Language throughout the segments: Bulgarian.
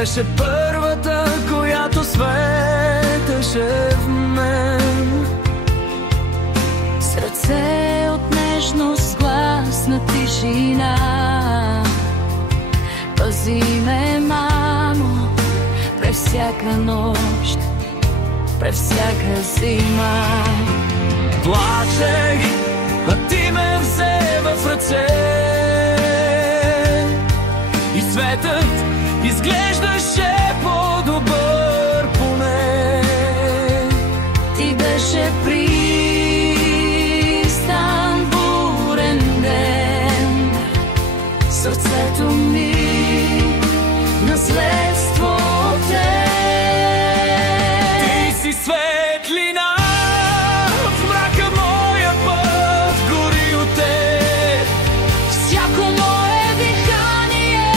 беше първата, която светеше в мен. Сърце от нежност, гласна тишина. Пази ме, мамо, през всяка нощ, през всяка зима. Плачех, а ти ме взе в ръце и светът изглеждаше по-добър поне. Ти беше пристан, бурен ден, сърцето ми наследство от теб. Ти си светлина в мрака, моя път гори от теб. Всяко мое дихание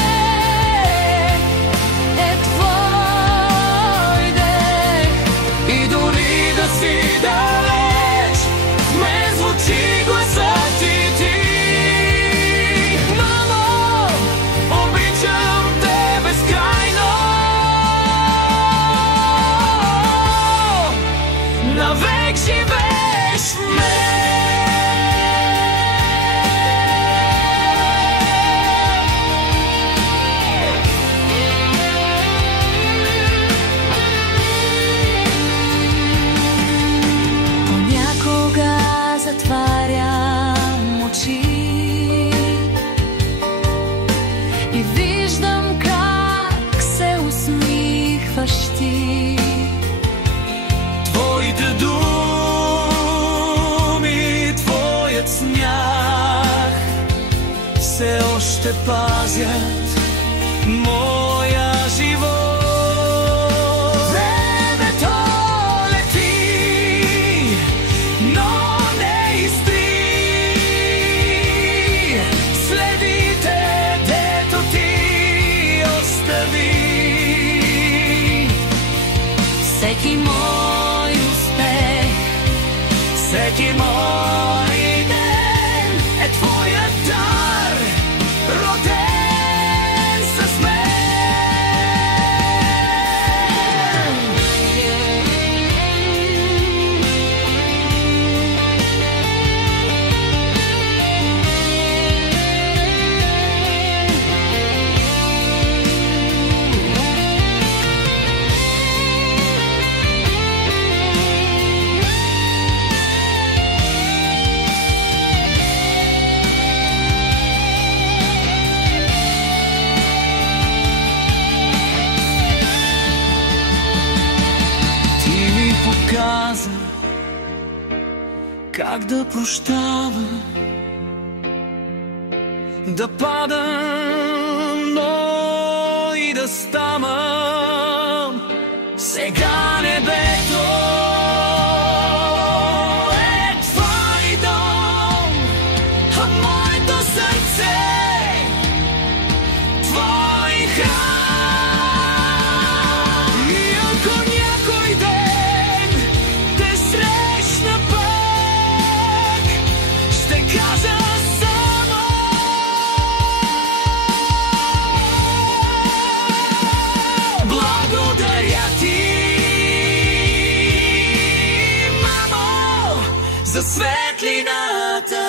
е твой дех. И дори да си далеч, в мен звучи гласът ти. Мамо, обичам те безкрайно. Навек живееш в мен. Понякога затварям очи и виждам как се усмихваш ти. Твоите думи, твоят смях все още пазят моя живот. Времето лети, но не изтри следите, дето ти остави. Всеки мой успех, Всеки мой ден е твоят дар, роден с мен. Каза как да прощавам, да падам, но и да ставам. Сега небето е твой дом, а моето сърце твой храм. И ако някой ден те срещна пак, ще кажа само благодаря ти, мамо, за светлината.